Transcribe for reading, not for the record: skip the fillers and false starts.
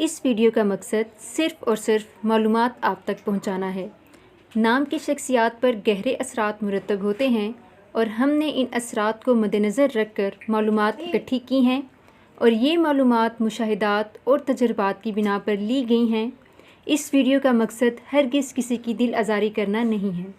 इस वीडियो का मकसद सिर्फ़ और सिर्फ मालूमात आप तक पहुंचाना है। नाम की शख्सियात पर गहरे असरात मुरतब होते हैं और हमने इन असरात को मद्देनज़र रख कर मालूमात इकट्ठी की हैं और ये मालूमात मुशाहिदात और तजर्बात की बिना पर ली गई हैं। इस वीडियो का मकसद हरगिज़ किसी की दिल आज़ारी करना नहीं है।